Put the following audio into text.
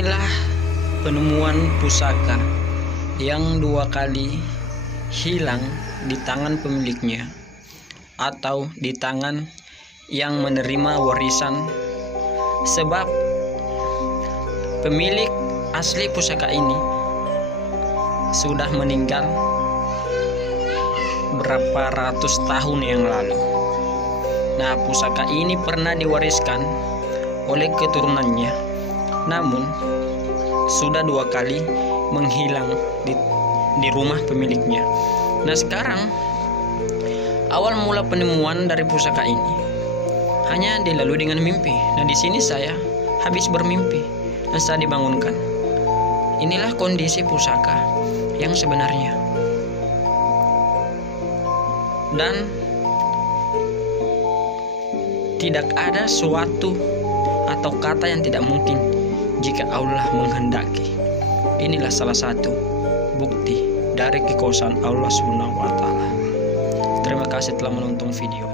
Inilah penemuan pusaka yang 2 kali hilang di tangan pemiliknya atau di tangan yang menerima warisan, sebab pemilik asli pusaka ini sudah meninggal berapa ratus tahun yang lalu. Nah, pusaka ini pernah diwariskan oleh keturunannya, namun sudah 2 kali menghilang di rumah pemiliknya. Nah, sekarang awal mula penemuan dari pusaka ini hanya dilalui dengan mimpi. Nah, di sini saya habis bermimpi dan saya dibangunkan. Inilah kondisi pusaka yang sebenarnya. Dan tidak ada suatu atau kata yang tidak mungkin jika Allah menghendaki. Inilah salah satu bukti dari kekuasaan Allah SWT. Terima kasih telah menonton video.